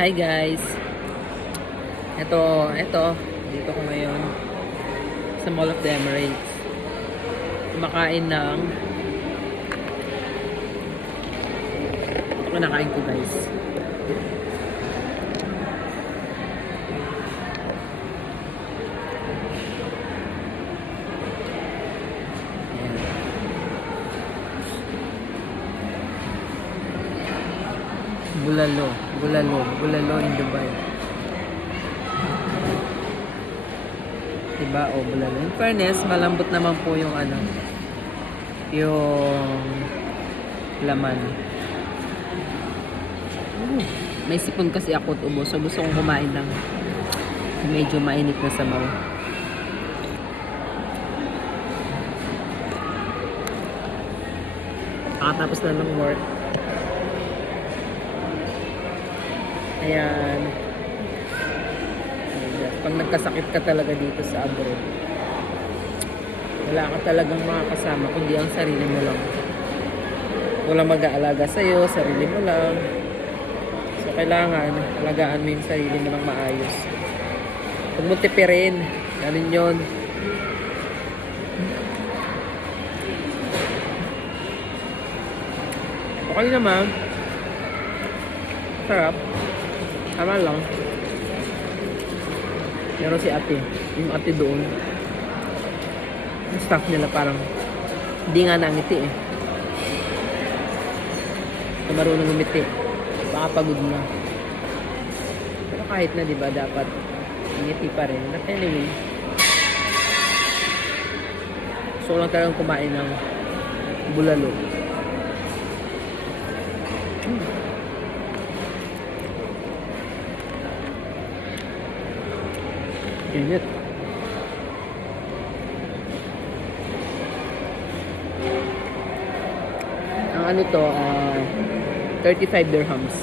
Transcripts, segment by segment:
Hi guys. Ito, dito ko ngayon sa Mall of the Emirates. Kumakain ng ito kinakain ko guys. Bulalo in Dubai. Diba? O, bulalo. In fairness, malambot naman po yung yung laman. May sipon kasi ako at ubo, so gusto kong kumain ng medyo mainit na sabaw. Nakatapos na ng work. Ayan. Pag nagkasakit ka talaga dito sa abroad, wala ka talagang makakasama kundi ang sarili mo lang. Walang mag-aalaga sa'yo, sarili mo lang. So, kailangan alagaan mo yung sarili mo lang maayos. Huwag mo tipirin. Ganun yun. Okay naman. Sarap. Tama lang. Pero si ate, yung ate doon, yung staff nila parang hindi nga nangiti eh. So, marunong ngumiti. Baka pagod na. Pero kahit na, diba, dapat ngiti pa rin. But anyway, gusto ko lang talagang kumain ng bulalo. Init. Ang ano to, 35 dirhams.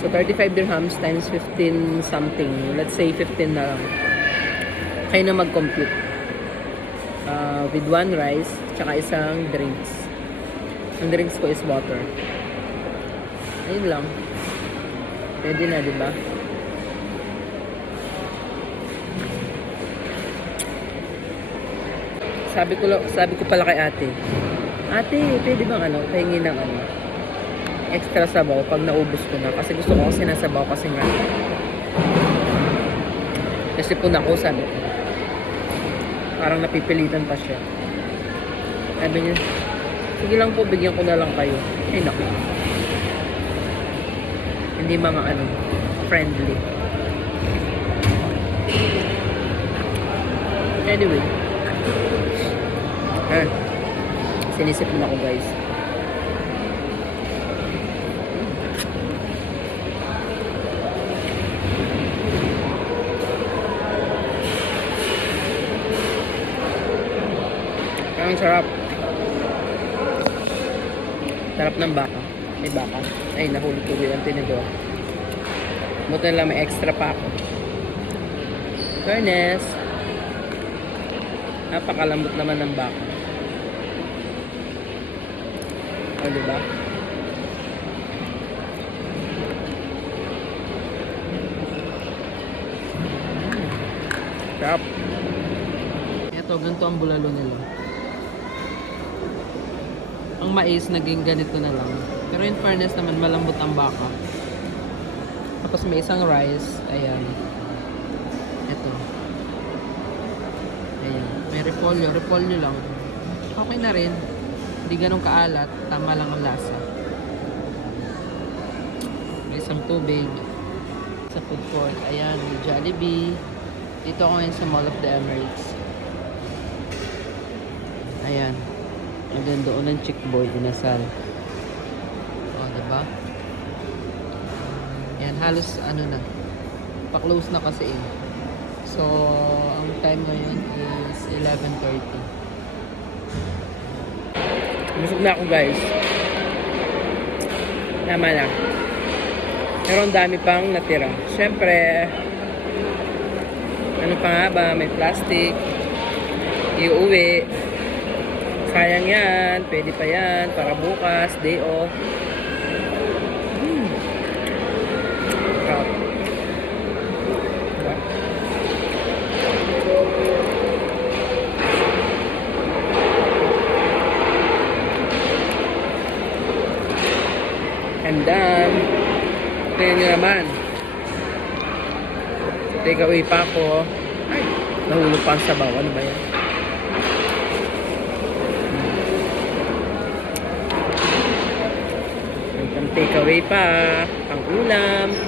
So 35 dirhams times 15 something. Let's say 15 na lang. Kayo na mag-compute. With one rice, tsaka isang drinks. Ang drinks ko is water. Ayun lang. Pwede na, diba? Sabi ko pala kay ate, pwede bang pahingi ng extra sabaw pag naubos ko na, kasi gusto ko sinasabaw kasi nga kasi po na ako, sabi ko parang napipilitan pa siya. Sabi niya, sige lang po, bigyan ko na lang kayo. Ay naku, hindi mga friendly. Anyway, sinisipin ako guys. Ang sarap. Sarap ng baka. May baka. Ay, nahulog ko yung tinidor. Buti na lang may extra pa ako. Fairness. Napakalambot naman ng baka. O, diba? Sarap. Ito, ganito ang bulalo nila. Ang mais, naging ganito na lang. Pero in fairness naman, malambot ang baka. Tapos may isang rice. Ayan. Ito. Ayan. May repolyo. Repolyo lang. Okay na rin. Hindi ganun kaalat. Tama lang ang lasa. May isang tubig. Sa food court. Ayan. May Jollibee. Dito ako ngayon sa Mall of the Emirates. Ayan. And then doon ang chick boy. Inasal. O, diba? Ayan. Halos na. Pa-close na kasi eh. So, ang time ngayon is 11:30. Busog na ako guys. Tama na. Pero ang dami pang natira. Siyempre, ano pa nga ba? May plastic. Iuwi. Sayang yan. Pwede pa yan. Para bukas. Day off. And then, tingnan nyo naman. Take away pa ako. Ay, nahulog pa ang sabaw. Ano ba yan? Take away pa. Pang ulam.